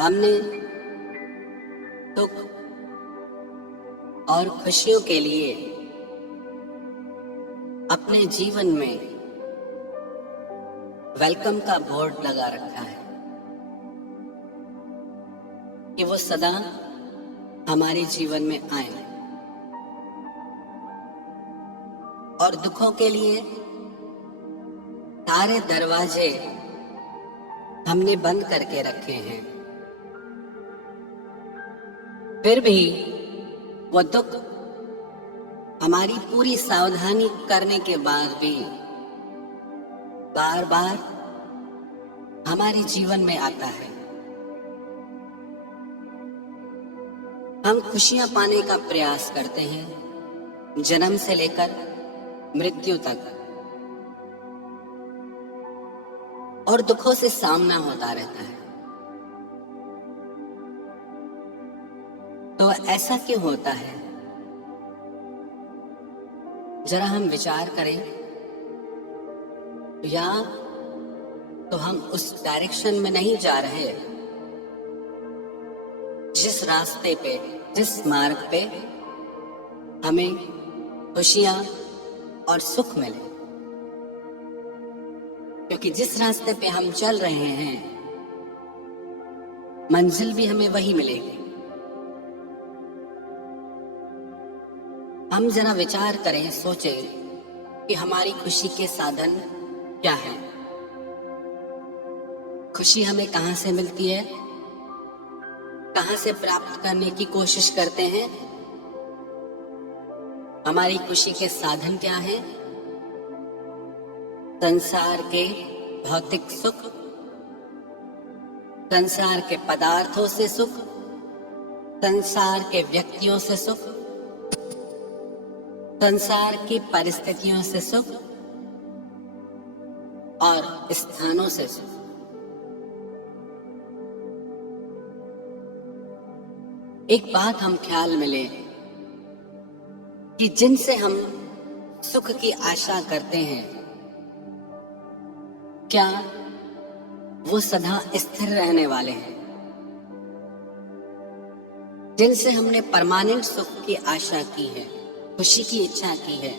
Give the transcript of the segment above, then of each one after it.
हमने सुख और खुशियों के लिए अपने जीवन में वेलकम का बोर्ड लगा रखा है कि वो सदा हमारे जीवन में आए, और दुखों के लिए सारे दरवाजे हमने बंद करके रखे हैं। फिर भी वो दुख हमारी पूरी सावधानी करने के बाद भी बार बार हमारे जीवन में आता है। हम खुशियां पाने का प्रयास करते हैं जन्म से लेकर मृत्यु तक, और दुखों से सामना होता रहता है। तो ऐसा क्यों होता है? जरा हम विचार करें, या तो हम उस डायरेक्शन में नहीं जा रहे जिस रास्ते पे, जिस मार्ग पे हमें खुशियां और सुख मिले। क्योंकि जिस रास्ते पे हम चल रहे हैं मंजिल भी हमें वही मिलेगी। हम जरा विचार करें, सोचें कि हमारी खुशी के साधन क्या है। खुशी हमें कहां से मिलती है, कहां से प्राप्त करने की कोशिश करते हैं, हमारी खुशी के साधन क्या हैं? संसार के भौतिक सुख, संसार के पदार्थों से सुख, संसार के व्यक्तियों से सुख, संसार की परिस्थितियों से सुख और स्थानों से सुख। एक बात हम ख्याल में लें कि जिनसे हम सुख की आशा करते हैं, क्या वो सदा स्थिर रहने वाले हैं? जिनसे हमने परमानेंट सुख की आशा की है, खुशी की इच्छा की है,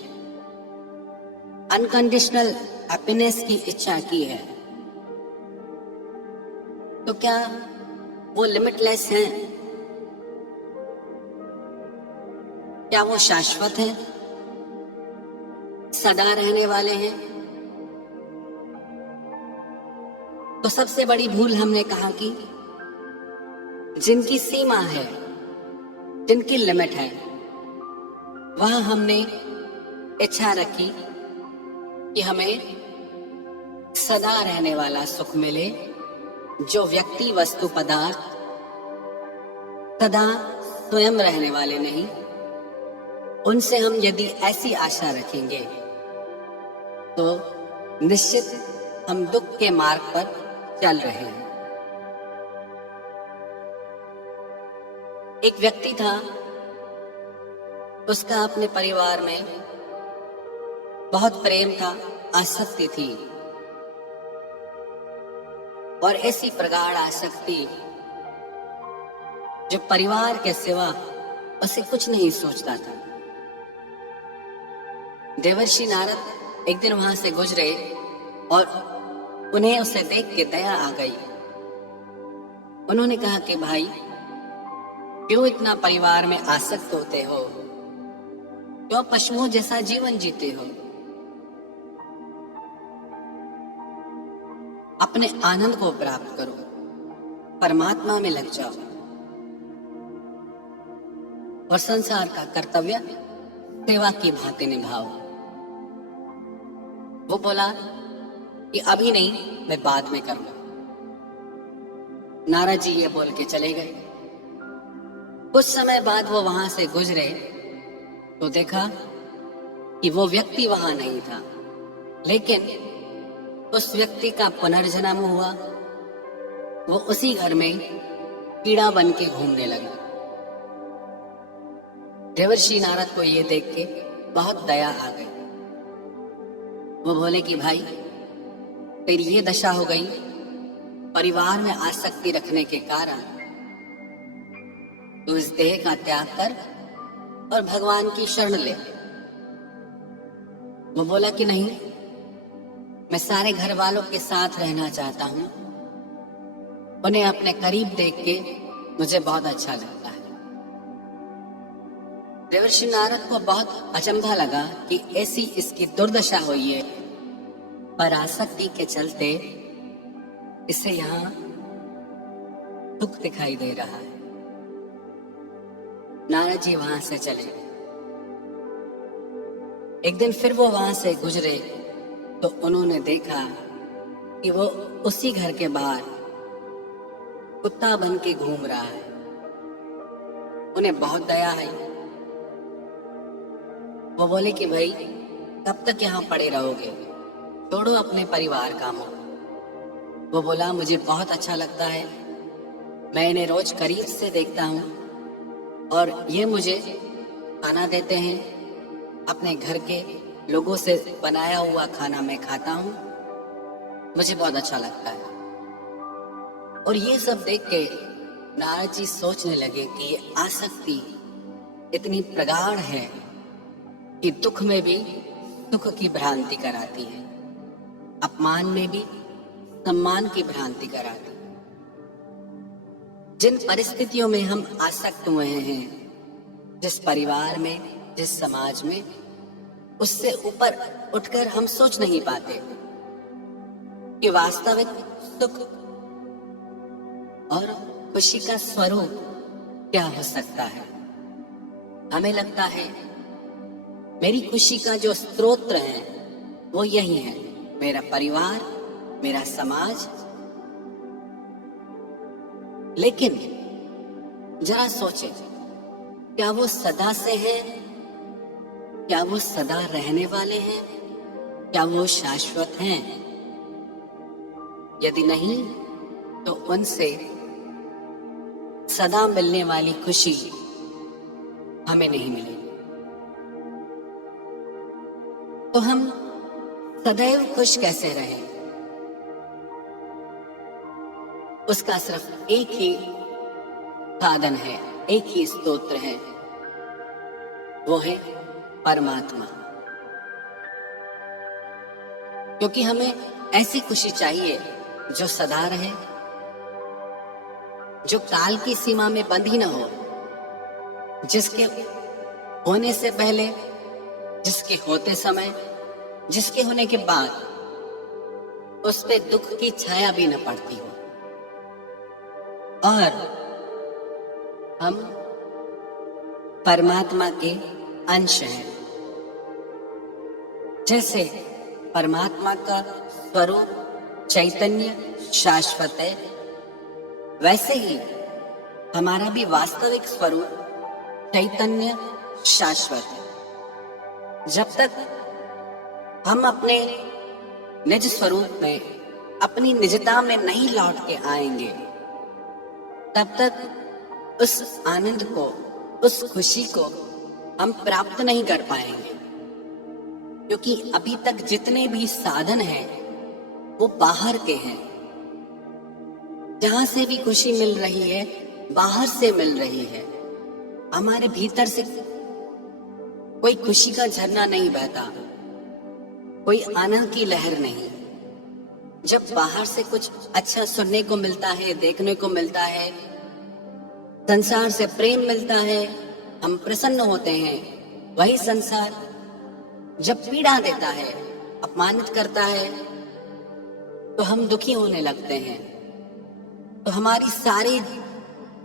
अनकंडीशनल हैप्पीनेस की इच्छा की है, तो क्या वो लिमिटलेस हैं? क्या वो शाश्वत हैं, सदा रहने वाले हैं? तो सबसे बड़ी भूल हमने कहा कि जिनकी सीमा है, जिनकी लिमिट है, वहां हमने इच्छा रखी कि हमें सदा रहने वाला सुख मिले, जो व्यक्ति, वस्तु, पदार्थ सदा स्वयं रहने वाले नहीं। उनसे हम यदि ऐसी आशा रखेंगे तो निश्चित हम दुख के मार्ग पर चल रहे हैं। एक व्यक्ति था, उसका अपने परिवार में बहुत प्रेम था, आसक्ति थी, और ऐसी प्रगाढ़ आसक्ति जो परिवार के सिवा उसे कुछ नहीं सोचता था। देवर्षि नारद एक दिन वहां से गुजरे और उन्हें उसे देख के दया आ गई। उन्होंने कहा कि भाई, क्यों इतना परिवार में आसक्त होते हो, क्यों पशुओं जैसा जीवन जीते हो? अपने आनंद को प्राप्त करो, परमात्मा में लग जाओ, और संसार का कर्तव्य सेवा की भांति निभाओ। वो बोला कि अभी नहीं, मैं बाद में करूंगा। नारद जी ये बोल के चले गए। कुछ समय बाद वो वहां से गुजरे तो देखा कि वो व्यक्ति वहां नहीं था, लेकिन उस व्यक्ति का पुनर्जन्म हुआ। वो उसी घर में कीड़ा बन के घूमने लगा। देवर्षि नारद को ये देख के बहुत दया आ गई। वो बोले कि भाई, तेरी ये दशा हो गई परिवार में आसक्ति रखने के कारण तू इस देह का त्याग कर और भगवान की शरण ले। वो बोला कि नहीं, मैं सारे घर वालों के साथ रहना चाहता हूं, उन्हें अपने करीब देख के मुझे बहुत अच्छा लगता है। देवर्षि नारद को बहुत अचंभा लगा कि ऐसी इसकी दुर्दशा हुई है, पर आसक्ति के चलते इसे यहां दुख दिखाई दे रहा है। नारद जी वहां से चले। एक दिन फिर वो वहां से गुजरे तो उन्होंने देखा कि वो उसी घर के बाहर कुत्ता बन के घूम रहा है। उन्हें बहुत दया आई। वो बोले कि भाई कब तक यहाँ पड़े रहोगे, छोड़ो अपने परिवार कामों। वो बोला मुझे बहुत अच्छा लगता है, मैं इन्हें रोज करीब से देखता हूँ और ये मुझे खाना देते हैं, अपने घर के लोगों से बनाया हुआ खाना मैं खाता हूँ, मुझे बहुत अच्छा लगता है। और ये सब देख के नारद जी सोचने लगे कि ये आसक्ति इतनी प्रगाढ़ है कि दुख में भी सुख की भ्रांति कराती है, अपमान में भी सम्मान की भ्रांति कराती है। जिन परिस्थितियों में हम आसक्त हुए हैं, जिस परिवार में, जिस समाज में, उससे ऊपर उठकर हम सोच नहीं पाते कि वास्तविक सुख और खुशी का स्वरूप क्या हो सकता है। हमें लगता है मेरी खुशी का जो स्रोत है वो यही है, मेरा परिवार, मेरा समाज। लेकिन जरा सोचे, क्या वो सदा से है? क्या वो सदा रहने वाले हैं? क्या वो शाश्वत हैं? यदि नहीं तो उनसे सदा मिलने वाली खुशी हमें नहीं मिलेगी। तो हम सदैव खुश कैसे रहें? उसका सिर्फ एक ही साधन है, एक ही स्तोत्र है, वो है परमात्मा। क्योंकि हमें ऐसी खुशी चाहिए जो सदा रहे, जो काल की सीमा में बंधी न हो, जिसके होने से पहले, जिसके होते समय, जिसके होने के बाद उस पे दुख की छाया भी न पड़ती हो। और हम परमात्मा के अंश हैं। जैसे परमात्मा का स्वरूप चैतन्य शाश्वत है, वैसे ही हमारा भी वास्तविक स्वरूप चैतन्य शाश्वत है। जब तक हम अपने निज स्वरूप में, अपनी निजता में नहीं लौट के आएंगे, तब तक उस आनंद को, उस खुशी को हम प्राप्त नहीं कर पाएंगे। क्योंकि अभी तक जितने भी साधन हैं वो बाहर के हैं। जहां से भी खुशी मिल रही है बाहर से मिल रही है, हमारे भीतर से कोई खुशी का झरना नहीं बहता, कोई आनंद की लहर नहीं। जब बाहर से कुछ अच्छा सुनने को मिलता है, देखने को मिलता है, संसार से प्रेम मिलता है, हम प्रसन्न होते हैं। वही संसार जब पीड़ा देता है, अपमानित करता है, तो हम दुखी होने लगते हैं। तो हमारी सारी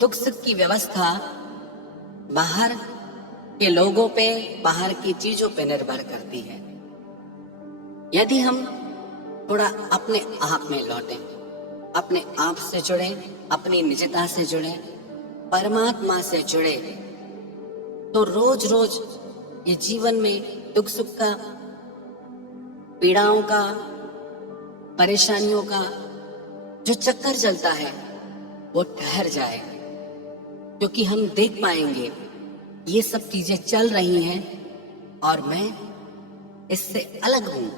दुख सुख की व्यवस्था बाहर के लोगों पे, बाहर की चीजों पे निर्भर करती है। यदि हम थोड़ा अपने आप में लौटें, अपने आप से जुड़े, अपनी निजता से जुड़े, परमात्मा से जुड़े, तो रोज रोज ये जीवन में दुख सुख का, पीड़ाओं का, परेशानियों का जो चक्कर चलता है वो ठहर जाएगा। क्योंकि हम देख पाएंगे ये सब चीजें चल रही हैं और मैं इससे अलग हूं।